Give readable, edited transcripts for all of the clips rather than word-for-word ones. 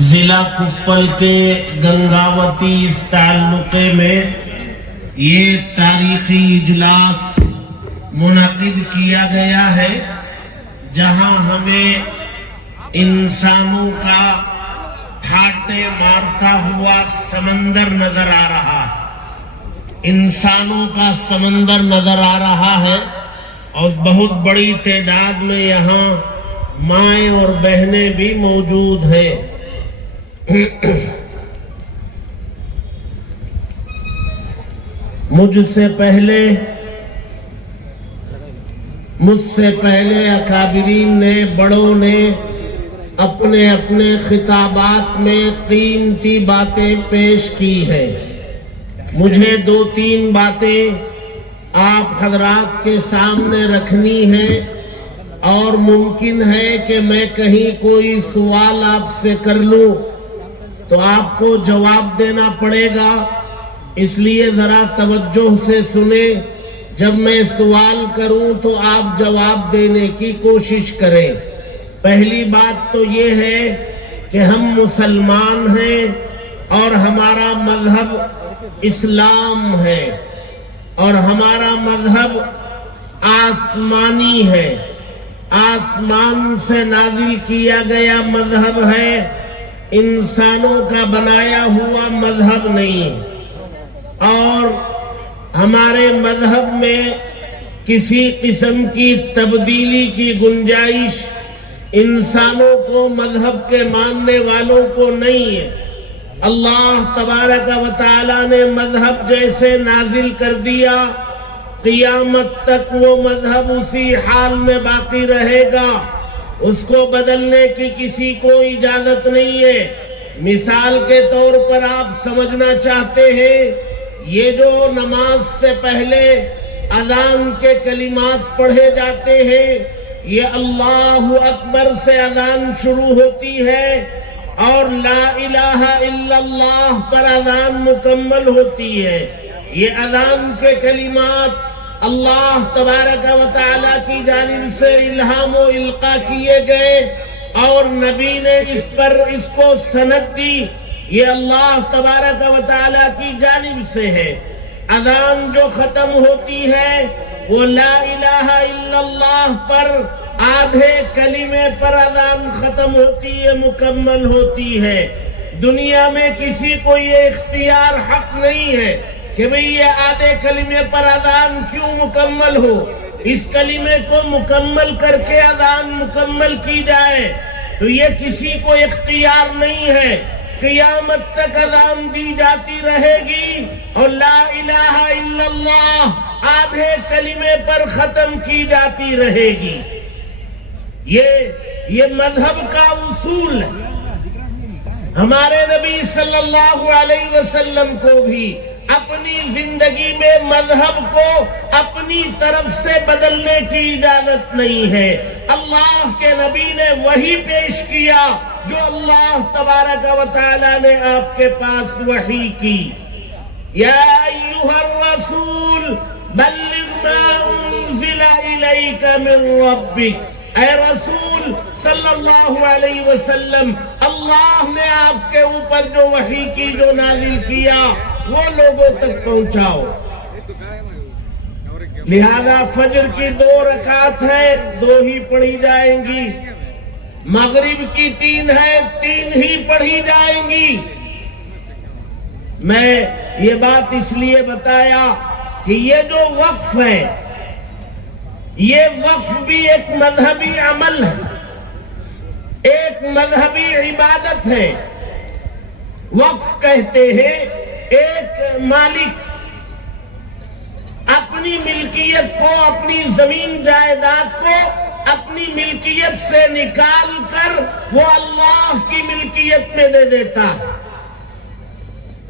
ضلع کوپل کے گنگاوتی اس تعلقے میں یہ تاریخی اجلاس منعقد کیا گیا ہے، جہاں ہمیں انسانوں کا ٹھاٹے مارتا ہوا سمندر نظر آ رہا ہے، انسانوں کا سمندر نظر آ رہا ہے، اور بہت بڑی تعداد میں یہاں مائیں اور بہنیں بھی موجود ہیں۔ مجھ سے پہلے اکابرین نے، بڑوں نے اپنے اپنے خطابات میں قیمتی باتیں پیش کی ہیں۔ مجھے 2-3 باتیں آپ حضرات کے سامنے رکھنی ہیں، اور ممکن ہے کہ میں کہیں کوئی سوال آپ سے کر لوں تو آپ کو جواب دینا پڑے گا، اس لیے ذرا توجہ سے سنیں۔ جب میں سوال کروں تو آپ جواب دینے کی کوشش کریں۔ پہلی بات تو یہ ہے کہ ہم مسلمان ہیں اور ہمارا مذہب اسلام ہے، اور ہمارا مذہب آسمانی ہے، آسمان سے نازل کیا گیا مذہب ہے، انسانوں کا بنایا ہوا مذہب نہیں۔ اور ہمارے مذہب میں کسی قسم کی تبدیلی کی گنجائش انسانوں کو، مذہب کے ماننے والوں کو نہیں ہے۔ اللہ تبارک و تعالی نے مذہب جیسے نازل کر دیا، قیامت تک وہ مذہب اسی حال میں باقی رہے گا، اس کو بدلنے کی کسی کو اجازت نہیں ہے۔ مثال کے طور پر آپ سمجھنا چاہتے ہیں، یہ جو نماز سے پہلے اذان کے کلمات پڑھے جاتے ہیں، یہ اللہ اکبر سے اذان شروع ہوتی ہے اور لا الہ الا اللہ پر اذان مکمل ہوتی ہے۔ یہ اذان کے کلمات اللہ تبارک و تعالی کی جانب سے الہام و القاء کیے گئے، اور نبی نے اس کو سند دی، یہ اللہ تبارک و تعالی کی جانب سے ہے۔ اذان جو ختم ہوتی ہے وہ لا الہ الا اللہ پر آدھے کلمے پر اذان ختم ہوتی ہے، مکمل ہوتی ہے۔ دنیا میں کسی کو یہ اختیار حق نہیں ہے کہ بھئی یہ آدھے کلمے پر اذان کیوں مکمل ہو، اس کلمے کو مکمل کر کے اذان مکمل کی جائے، تو یہ کسی کو اختیار نہیں ہے۔ قیامت تک اذان دی جاتی رہے گی، اور لا الہ الا اللہ آدھے کلمے پر ختم کی جاتی رہے گی۔ یہ مذہب کا اصول ہے۔ ہمارے نبی صلی اللہ علیہ وسلم کو بھی اپنی زندگی میں مذہب کو اپنی طرف سے بدلنے کی اجازت نہیں ہے۔ اللہ کے نبی نے وہی پیش کیا جو اللہ تبارک و تعالی نے آپ کے پاس وحی کی۔ یا ایھا الرسول بلغ ما انزل الیک من ربک، اے رسول صلی اللہ علیہ وسلم، اللہ نے آپ کے اوپر جو وحی کی، جو نازل کیا، وہ لوگوں تک پہنچاؤ۔ لہذا فجر کی 2 رکعت ہے، 2 ہی پڑھی جائیں گی۔ مغرب کی 3 ہے، 3 ہی پڑھی جائیں گی۔ میں یہ بات اس لیے بتایا کہ یہ جو وقف ہے، یہ وقف بھی ایک مذہبی عمل ہے، ایک مذہبی عبادت ہے۔ وقف کہتے ہیں ایک مالک اپنی ملکیت کو، اپنی زمین جائیداد کو اپنی ملکیت سے نکال کر وہ اللہ کی ملکیت میں دے دیتا ہے۔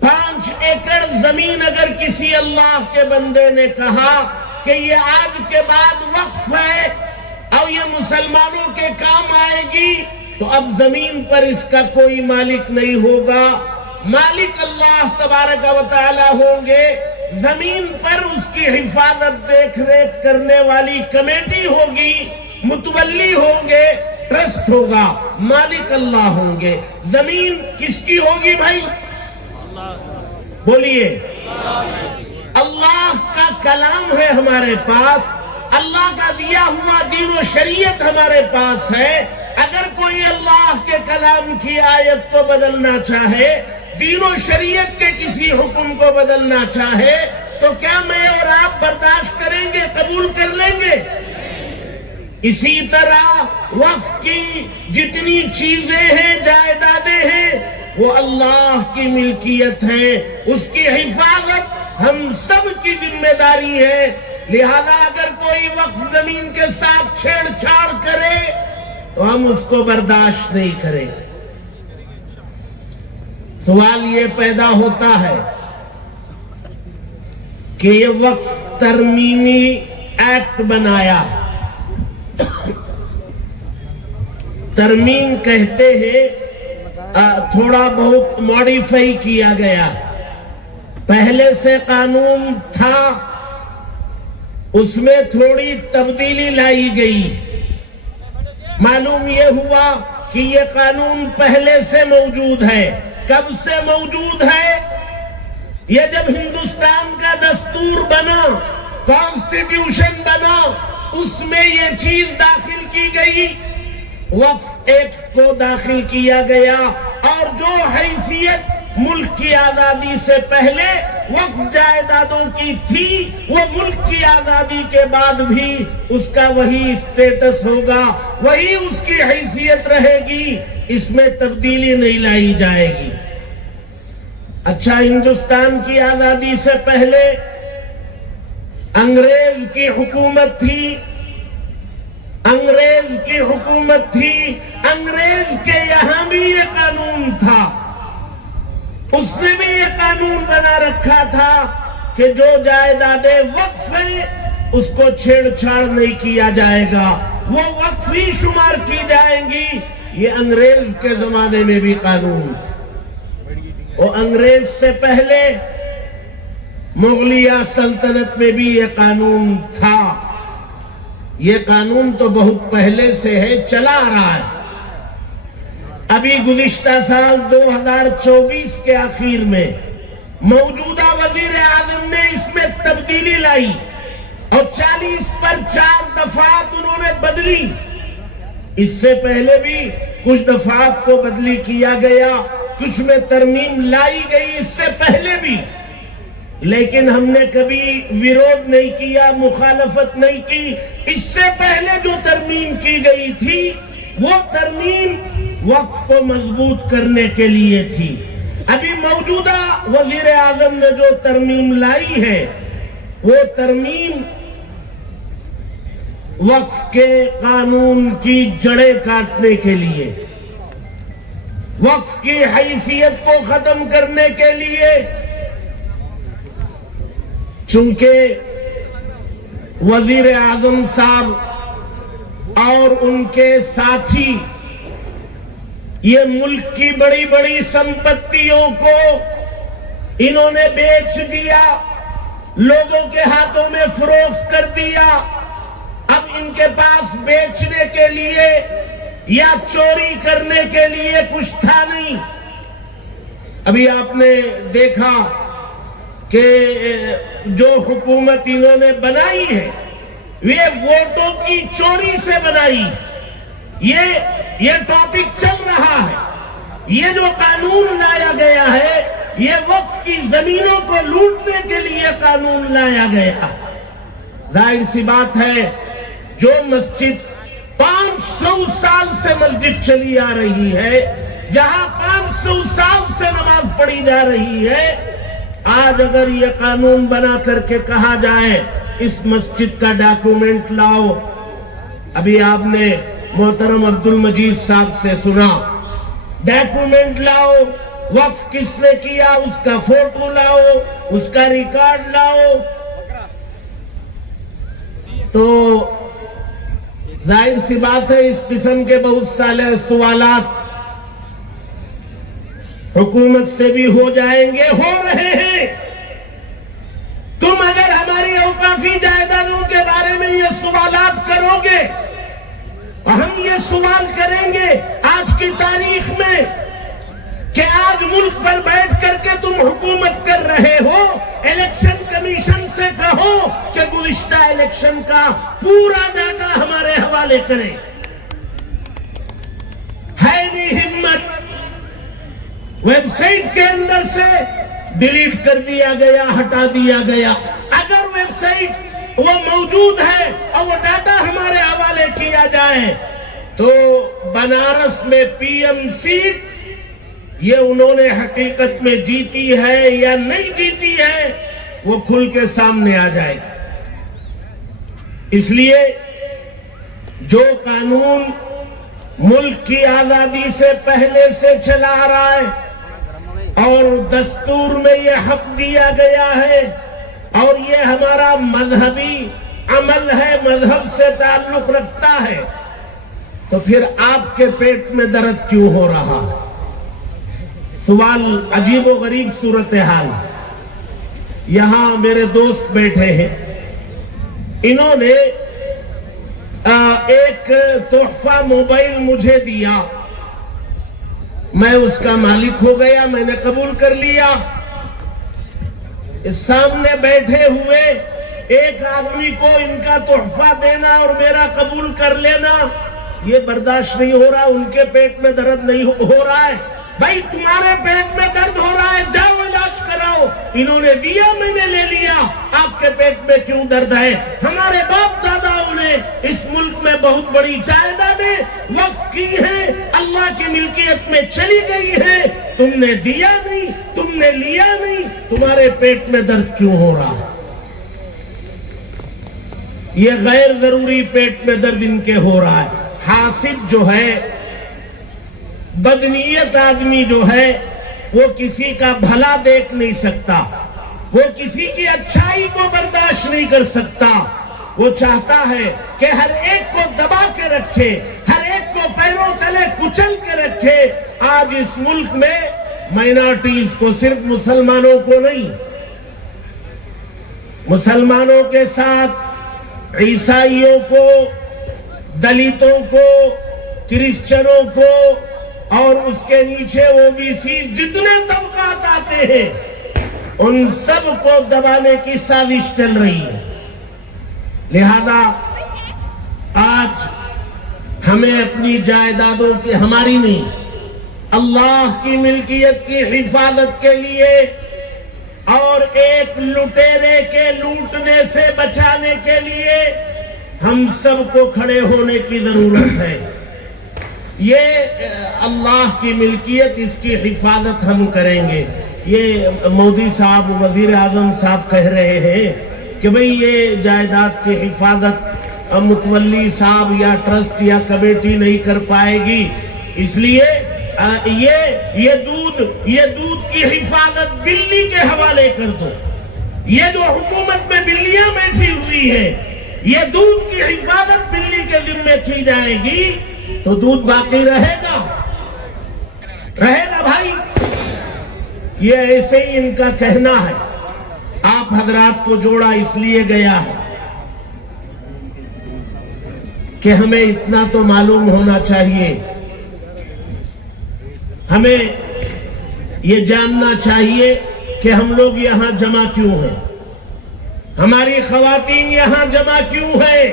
5 ایکڑ زمین اگر کسی اللہ کے بندے نے کہا کہ یہ آج کے بعد وقف ہے اور یہ مسلمانوں کے کام آئے گی، تو اب زمین پر اس کا کوئی مالک نہیں ہوگا، مالک اللہ تبارک و تعالی ہوں گے۔ زمین پر اس کی حفاظت دیکھ ریکھ کرنے والی کمیٹی ہوگی، متولی ہوں گے، ٹرسٹ ہوگا، مالک اللہ ہوں گے۔ زمین کس کی ہوگی بھائی؟ بولیے، اللہ کا کلام ہے ہمارے پاس، اللہ کا دیا ہوا دین و شریعت ہمارے پاس ہے۔ اگر کوئی اللہ کے کلام کی آیت کو بدلنا چاہے، دین و شریعت کے کسی حکم کو بدلنا چاہے، تو کیا میں اور آپ برداشت کریں گے، قبول کر لیں گے؟ اسی طرح وقف کی جتنی چیزیں ہیں، جائیدادیں ہیں، وہ اللہ کی ملکیت ہے، اس کی حفاظت ہم سب کی ذمہ داری ہے۔ لہذا اگر کوئی وقف زمین کے ساتھ چھیڑ چھاڑ کرے تو ہم اس کو برداشت نہیں کریں۔ سوال یہ پیدا ہوتا ہے کہ یہ وقف ترمیمی ایکٹ بنایا ہے، ترمیم کہتے ہیں تھوڑا بہت موڈیفائی کیا گیا، پہلے سے قانون تھا اس میں تھوڑی تبدیلی لائی گئی۔ معلوم یہ ہوا کہ یہ قانون پہلے سے موجود ہے۔ کب سے موجود ہے؟ یہ جب ہندوستان کا دستور بنا، کانسٹیٹیوشن بنا، اس میں یہ چیز داخل کی گئی، وقف ایکٹ کو داخل کیا گیا، اور جو حیثیت ملک کی آزادی سے پہلے وقف جائیدادوں کی تھی، وہ ملک کی آزادی کے بعد بھی اس کا وہی اسٹیٹس ہوگا، وہی اس کی حیثیت رہے گی، اس میں تبدیلی نہیں لائی جائے گی۔ اچھا، ہندوستان کی آزادی سے پہلے انگریز کی حکومت تھی، انگریز کی حکومت تھی، انگریز کے یہاں بھی یہ قانون تھا، اس نے بھی یہ قانون بنا رکھا تھا کہ جو جائیدادیں وقف ہیں اس کو چھیڑ چھاڑ نہیں کیا جائے گا، وہ وقف ہی شمار کی جائیں گی۔ یہ انگریز کے زمانے میں بھی قانون تھا، اور انگریز سے پہلے مغلیہ سلطنت میں بھی یہ قانون تھا۔ یہ قانون تو بہت پہلے سے ہے، چلا آ رہا ہے۔ ابھی گزشتہ سال 2024 کے آخر میں موجودہ وزیر اعظم نے اس میں تبدیلی لائی، اور 40 پر 4 دفعات انہوں نے بدلی۔ اس سے پہلے بھی کچھ دفعات کو بدلی کیا گیا، کچھ میں ترمیم لائی گئی اس سے پہلے بھی، لیکن ہم نے کبھی ویرود نہیں کیا، مخالفت نہیں کی۔ اس سے پہلے جو ترمیم کی گئی تھی وہ ترمیم وقف کو مضبوط کرنے کے لیے تھی۔ ابھی موجودہ وزیر اعظم نے جو ترمیم لائی ہے وہ ترمیم وقف کے قانون کی جڑیں کاٹنے کے لیے، وقف کی حیثیت کو ختم کرنے کے لیے۔ چونکہ وزیر اعظم صاحب اور ان کے ساتھی یہ ملک کی بڑی بڑی سمپتیوں کو انہوں نے بیچ دیا، لوگوں کے ہاتھوں میں فروخت کر دیا۔ اب ان کے پاس بیچنے کے لیے یا چوری کرنے کے لیے کچھ تھا نہیں۔ ابھی آپ نے دیکھا کہ جو حکومت انہوں نے بنائی ہے یہ ووٹوں کی چوری سے بنائی۔ یہ ٹاپک چل رہا ہے، یہ جو قانون لایا گیا ہے یہ وقف کی زمینوں کو لوٹنے کے لیے قانون لایا گیا۔ ظاہر سی بات ہے، جو مسجد 500 سال سے مسجد چلی آ رہی ہے، جہاں 500 سال سے نماز پڑھی جا رہی ہے، آج اگر یہ قانون بنا کر کے کہا جائے اس مسجد کا ڈاکومنٹ لاؤ، ابھی آپ نے محترم عبد المجید صاحب سے سنا، ڈاکومنٹ لاؤ، وقف کس نے کیا اس کا فوٹو لاؤ، اس کا ریکارڈ لاؤ، تو ظاہر سی بات ہے اس قسم کے بہت سارے سوالات حکومت سے بھی ہو جائیں گے، ہو رہے ہیں۔ تم اگر ہماری اوقافی جائیدادوں کے بارے میں یہ سوالات کرو گے ہم یہ سوال کریں گے آج کی تاریخ میں کہ آج ملک پر بیٹھ کر کے تم حکومت کر رہے ہو، الیکشن کمیشن سے کہو کہ گزشتہ الیکشن کا پورا ڈاٹا ہمارے حوالے کریں۔ ہے نہیں ہمت، ویب سائٹ کے اندر سے ڈیلیٹ کر دیا گیا، ہٹا دیا گیا۔ اگر ویب سائٹ وہ موجود ہے اور وہ ڈاٹا ہمارے حوالے کیا جائے تو بنارس میں پی ایم سیٹ یہ انہوں نے حقیقت میں جیتی ہے یا نہیں جیتی ہے وہ کھل کے سامنے آ جائے گا۔ اس لیے جو قانون ملک کی آزادی سے پہلے سے چلا آ رہا ہے اور دستور میں یہ حق دیا گیا ہے اور یہ ہمارا مذہبی عمل ہے، مذہب سے تعلق رکھتا ہے، تو پھر آپ کے پیٹ میں درد کیوں ہو رہا ہے؟ سوال عجیب و غریب صورتحال۔ یہاں میرے دوست بیٹھے ہیں، انہوں نے ایک تحفہ موبائل مجھے دیا، میں اس کا مالک ہو گیا، میں نے قبول کر لیا۔ اس سامنے بیٹھے ہوئے ایک آدمی کو ان کا تحفہ دینا اور میرا قبول کر لینا یہ برداشت نہیں ہو رہا، ان کے پیٹ میں درد نہیں ہو رہا ہے۔ بھائی تمہارے پیٹ میں درد ہو رہا ہے، جاؤ علاج کراؤ۔ انہوں نے دیا، میں نے لے لیا، آپ کے پیٹ میں کیوں درد ہے؟ ہمارے باپ داداؤں نے اس ملک میں بہت بڑی جائیدادیں وقف کی ہیں، اللہ کی ملکیت میں چلی گئی ہیں، تم نے دیا نہیں، تم نے لیا نہیں، تمہارے پیٹ میں درد کیوں ہو رہا ہے؟ یہ غیر ضروری پیٹ میں درد ان کے ہو رہا ہے۔ حاسد جو ہے، بدنیت آدمی جو ہے، وہ کسی کا بھلا دیکھ نہیں سکتا، وہ کسی کی اچھائی کو برداشت نہیں کر سکتا، وہ چاہتا ہے کہ ہر ایک کو دبا کے رکھے، ہر ایک کو پیروں تلے کچل کے رکھے۔ آج اس ملک میں مائنارٹیز کو، صرف مسلمانوں کو نہیں، مسلمانوں کے ساتھ عیسائیوں کو، دلتوں کو، کرسچنوں کو اور اس کے نیچے OBC جتنے طبقات آتے ہیں ان سب کو دبانے کی سازش چل رہی ہے۔ لہذا آج ہمیں اپنی جائیدادوں کی، ہماری نہیں، اللہ کی ملکیت کی حفاظت کے لیے اور ایک لٹیرے کے لوٹنے سے بچانے کے لیے ہم سب کو کھڑے ہونے کی ضرورت ہے۔ یہ اللہ کی ملکیت، اس کی حفاظت ہم کریں گے۔ یہ مودی صاحب، وزیر اعظم صاحب کہہ رہے ہیں کہ بھئی یہ جائیداد کی حفاظت متولی صاحب یا ٹرسٹ یا کمیٹی نہیں کر پائے گی، اس لیے یہ دودھ کی حفاظت بلی کے حوالے کر دو۔ یہ جو حکومت میں بلیاں بیٹھی ہوئی ہے، یہ دودھ کی حفاظت بلی کے ذمے کی جائے گی تو دودھ باقی رہے گا بھائی۔ یہ ایسے ہی ان کا کہنا ہے۔ آپ حضرات کو جوڑا اس لیے گیا ہے کہ ہمیں اتنا تو معلوم ہونا چاہیے، ہمیں یہ جاننا چاہیے کہ ہم لوگ یہاں جمع کیوں ہیں، ہماری خواتین یہاں جمع کیوں ہیں۔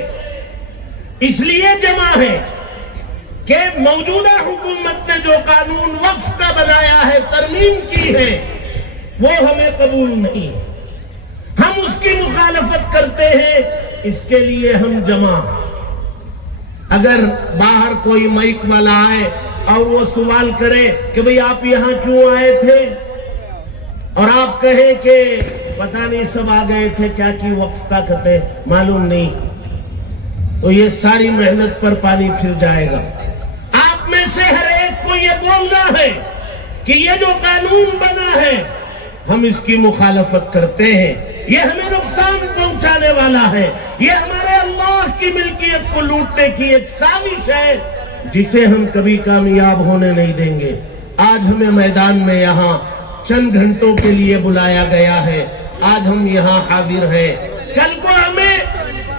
اس لیے جمع ہے کہ موجودہ حکومت نے جو قانون وقف کا بنایا ہے، ترمیم کی ہے، وہ ہمیں قبول نہیں، ہم اس کی مخالفت کرتے ہیں، اس کے لیے ہم جمع۔ اگر باہر کوئی مائک والا آئے اور وہ سوال کرے کہ بھئی آپ یہاں کیوں آئے تھے، اور آپ کہیں کہ پتہ نہیں سب آ گئے تھے، کیا کی وقف کا کہتے معلوم نہیں، تو یہ ساری محنت پر پانی پھر جائے گا۔ آپ میں سے ہر ایک کو یہ بولنا ہے کہ یہ جو قانون بنا ہے ہم اس کی مخالفت کرتے ہیں، یہ ہمیں نقصان پہنچانے والا ہے، یہ ہمارے اللہ کی ملکیت کو لوٹنے کی ایک سازش ہے جسے ہم کبھی کامیاب ہونے نہیں دیں گے۔ آج ہمیں میدان میں یہاں چند گھنٹوں کے لیے بلایا گیا ہے، آج ہم یہاں حاضر ہیں، کل کو ہمیں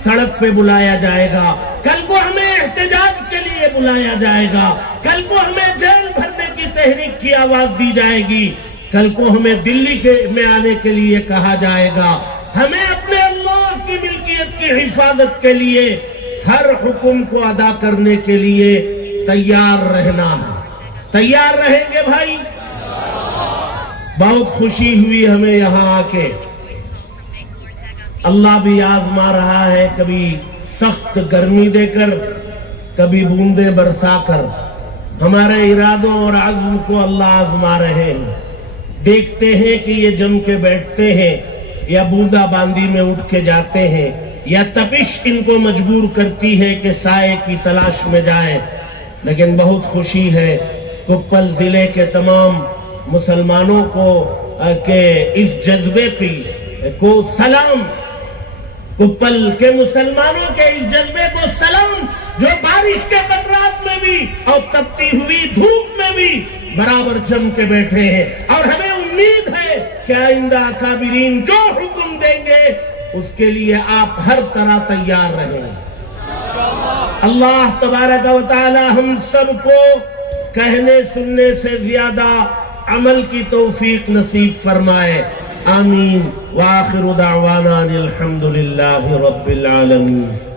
سڑک پہ بلایا جائے گا، کل کو ہمیں احتجاج کے لیے لیے بلایا جائے گا، کل کو ہمیں جیل بھرنے کی تحریک کی آواز دی جائے گی، کل کو ہمیں دلی میں آنے کے لیے کہا جائے گا، ہمیں اپنے اللہ کی ملکیت کی حفاظت کے لیے ہر حکم کو ادا کرنے کے لیے تیار رہنا ہے۔ تیار رہیں گے بھائی؟ بہت خوشی ہوئی ہمیں یہاں آ کے، اللہ بھی آزما رہا ہے، کبھی سخت گرمی دے کر، کبھی بوندیں برسا کر، ہمارے ارادوں اور عزم کو اللہ آزما رہے ہیں۔ دیکھتے ہیں کہ یہ جم کے بیٹھتے ہیں یا بوندا باندی میں اٹھ کے جاتے ہیں، یا تپش ان کو مجبور کرتی ہے کہ سائے کی تلاش میں جائیں۔ لیکن بہت خوشی ہے کپل ضلع کے تمام مسلمانوں کو کہ اس جذبے کو سلام، کپل کے مسلمانوں کے اس جذبے کو سلام، جو بارش کے قطرات میں بھی اور تپتی ہوئی دھوپ میں بھی برابر جم کے بیٹھے ہیں، اور ہمیں امید ہے کہ آئندہ اکابرین جو حکم دیں گے اس کے لیے آپ ہر طرح تیار رہیں۔ اللہ تبارک و تعالی ہم سب کو کہنے سننے سے زیادہ عمل کی توفیق نصیب فرمائے، آمین۔ وآخر دعوانا الحمدللہ رب العالمین۔